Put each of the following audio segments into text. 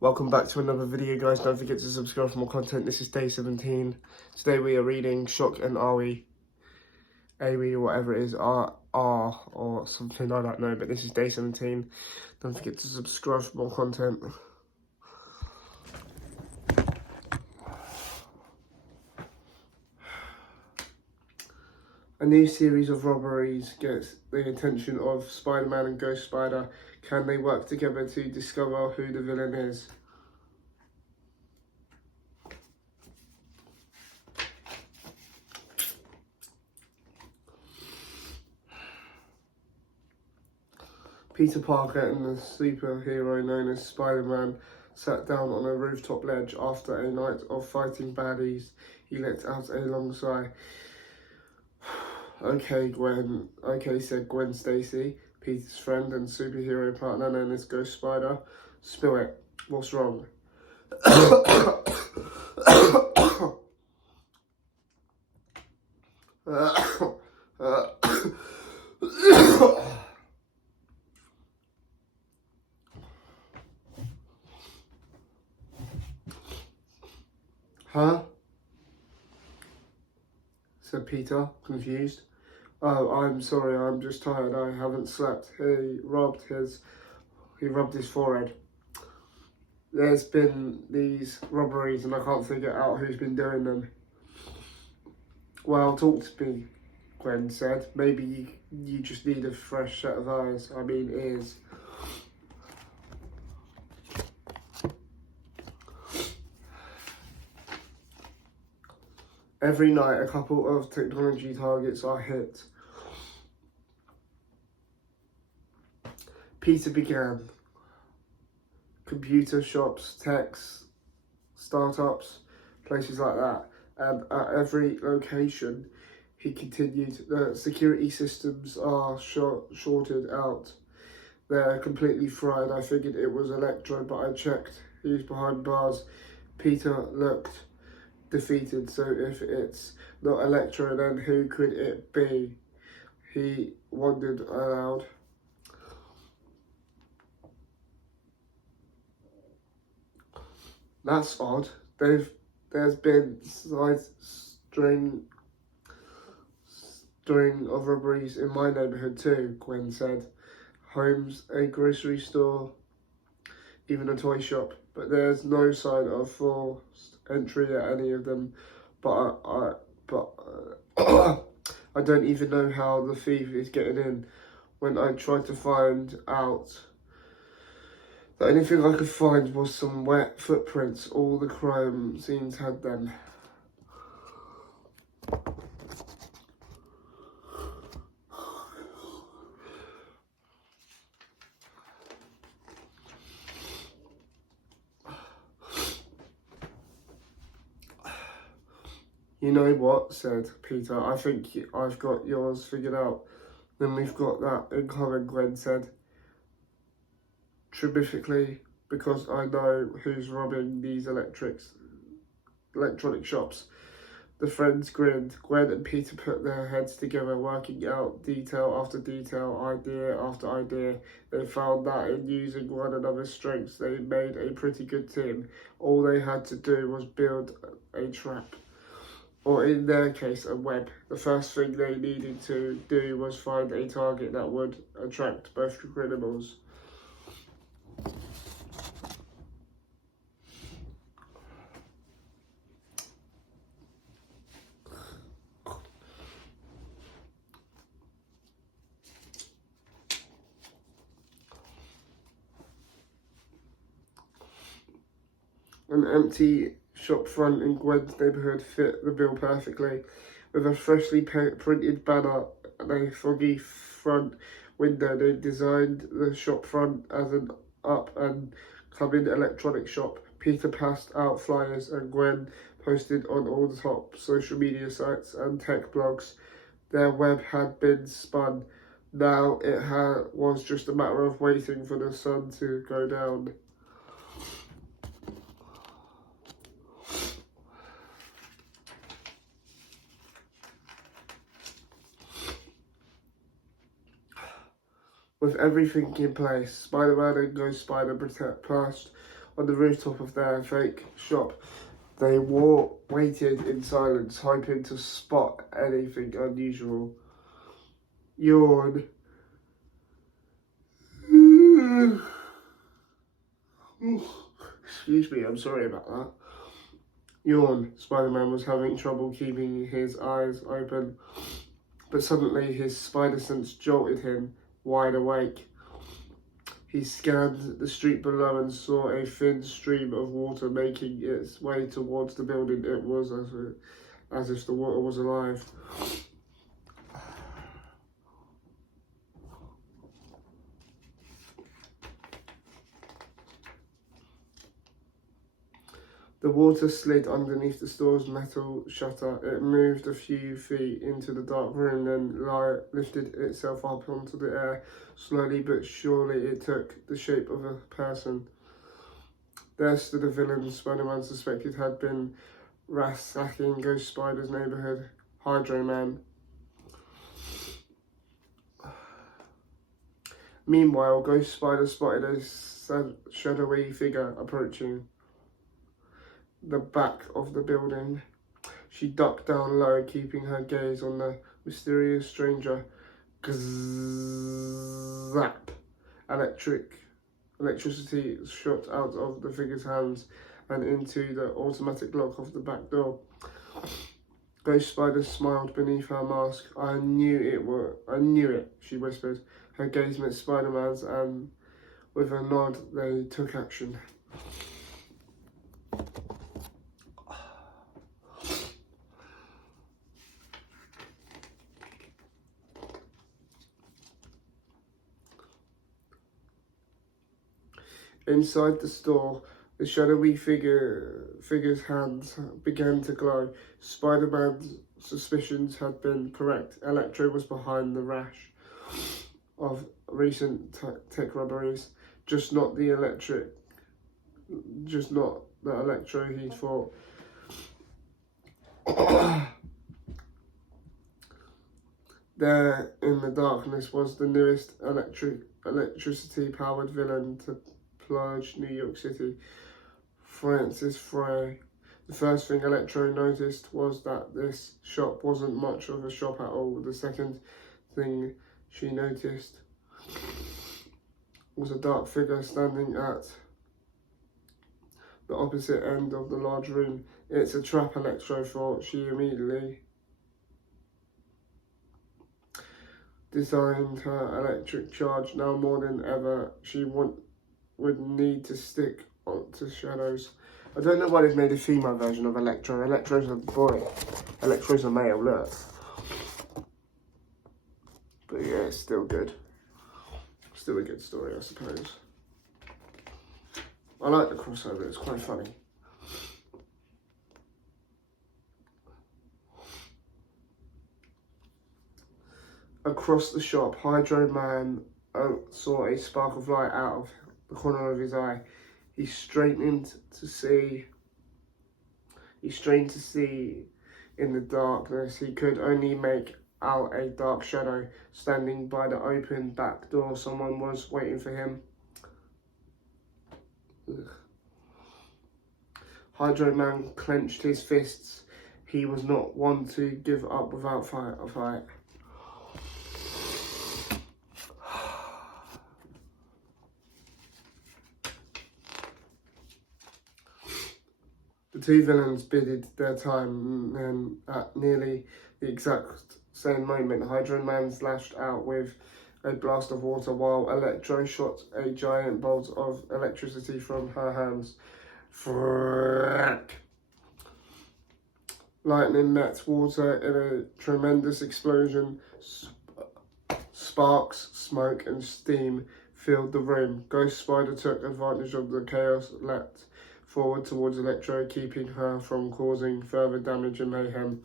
Welcome back to another video, guys. Don't forget to subscribe for more content. This is day 17. Today we are reading Shock and Awe, or whatever it is, R or something, I don't know, but this is day 17. Don't forget to subscribe for more content. A new series of robberies gets the attention of Spider-Man and Ghost Spider. Can they work together to discover who the villain is? Peter Parker and the superhero known as Spider-Man sat down on a rooftop ledge after a night of fighting baddies. He let out a long sigh. Okay, Gwen. Okay, said Gwen Stacy, Peter's friend and superhero partner known as Ghost Spider. Spill it. What's wrong? Huh? Said Peter, confused. Oh, I'm sorry, I'm just tired. I haven't slept. He rubbed his forehead. There's been these robberies and I can't figure out who's been doing them. Well, talk to me, Gwen said. Maybe you just need a fresh set of eyes. I mean, ears. Every night, a couple of technology targets are hit. Peter began. Computer shops, techs, startups, places like that. And at every location, he continued, the security systems are shorted out. They're completely fried. I figured it was Electro, but I checked. He's behind bars. Peter looked defeated. So if it's not Electro, then who could it be? He wondered aloud. That's odd. There's been slight string of robberies in my neighbourhood too, Gwen said. Homes, a grocery store, even a toy shop, but there's no sign of forced entry at any of them. But I don't even know how the thief is getting in. When I tried to find out, the only thing I could find was some wet footprints. All the crime scenes had them. You know what, said Peter. I think I've got yours figured out. Then we've got that in common, Gwen said. Terrifically, because I know who's robbing these electronic shops. The friends grinned. Gwen and Peter put their heads together, working out detail after detail, idea after idea. They found that in using one another's strengths, they made a pretty good team. All they had to do was build a trap, or in their case, a web. The first thing they needed to do was find a target that would attract both criminals. An empty shop front in Gwen's neighbourhood fit the bill perfectly. With a freshly printed banner and a foggy front window, they designed the shop front as an up-and-coming electronics shop. Peter passed out flyers and Gwen posted on all the top social media sites and tech blogs. Their web had been spun. Now it was just a matter of waiting for the sun to go down. With everything in place, Spider-Man and Ghost Spider perched on the rooftop of their fake shop. They waited in silence, hoping to spot anything unusual. Yawn. Excuse me, I'm sorry about that. Yawn. Spider-Man was having trouble keeping his eyes open, but suddenly his spider sense jolted him wide awake. He scanned the street below and saw a thin stream of water making its way towards the building. It was as if the water was alive. The water slid underneath the store's metal shutter. It moved a few feet into the dark room, then lifted itself up onto the air. Slowly but surely it took the shape of a person. There stood a villain Spider-Man suspected had been ransacking Ghost Spider's neighborhood, Hydro Man. Meanwhile, Ghost Spider spotted a shadowy figure approaching the back of the building. She ducked down low, keeping her gaze on the mysterious stranger. Zap! Electricity shot out of the figure's hands and into the automatic lock of the back door. Ghost Spider smiled beneath her mask. I knew it, she whispered. Her gaze met Spider-Man's, and with a nod, they took action. Inside the store, the shadowy figure's hands began to glow. Spider-Man's suspicions had been correct. Electro was behind the rash of recent tech robberies. Just not the Electro he thought. There in the darkness was the newest electricity-powered villain to plunge New York City, Francis Frey. The first thing Electro noticed was that this shop wasn't much of a shop at all. The second thing she noticed was a dark figure standing at the opposite end of the large room. It's a trap, Electro thought. She immediately designed her electric charge. Now more than ever, she would need to stick to shadows. I don't know why they've made a female version of Electro. Electro's a boy. Electro's a male, look. But yeah, it's still good. Still a good story, I suppose. I like the crossover, it's quite funny. Across the shop, Hydro Man saw a spark of light out of the corner of his eye. He strained to see in the darkness. He could only make out a dark shadow standing by the open back door. Someone was waiting for him. Ugh. Hydro Man clenched his fists. He was not one to give up without a fight. The two villains bided their time, and at nearly the exact same moment, Hydro Man lashed out with a blast of water while Electro shot a giant bolt of electricity from her hands. Frack! Lightning met water in a tremendous explosion. Sparks, smoke and steam filled the room. Ghost Spider took advantage of the chaos, leapt forward towards Electro, keeping her from causing further damage and mayhem.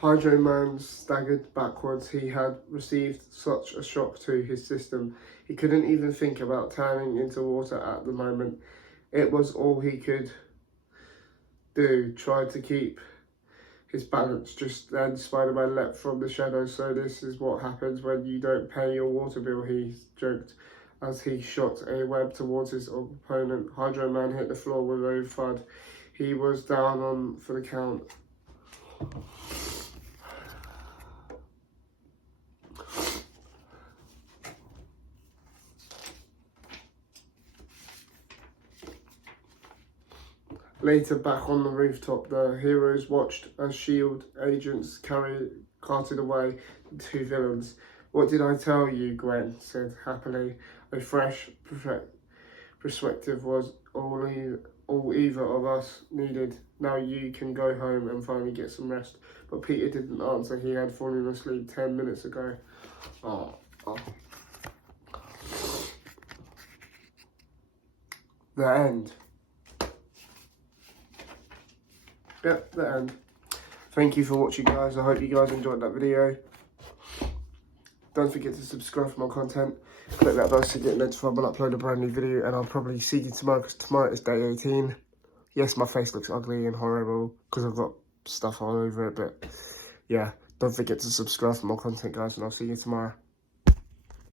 Hydro Man staggered backwards. He had received such a shock to his system. He couldn't even think about turning into water at the moment. It was all he could do, tried to keep his balance. Just then Spider-Man leapt from the shadows. So this is what happens when you don't pay your water bill, he joked as he shot a web towards his opponent. Hydro Man hit the floor with a thud. He was down on for the count. Later, back on the rooftop, the heroes watched as S.H.I.E.L.D. agents carted away the two villains. "What did I tell you?" Gwen said happily. A fresh perspective was all either of us needed. Now you can go home and finally get some rest. But Peter didn't answer. He had fallen asleep 10 minutes ago. Oh. The end. Yep, the end. Thank you for watching, guys. I hope you guys enjoyed that video. Don't forget to subscribe for more content. Click that bell to get notified when I upload a brand new video. And I'll probably see you tomorrow, because tomorrow is day 18. Yes, my face looks ugly and horrible because I've got stuff all over it. But yeah, don't forget to subscribe for more content, guys. And I'll see you tomorrow.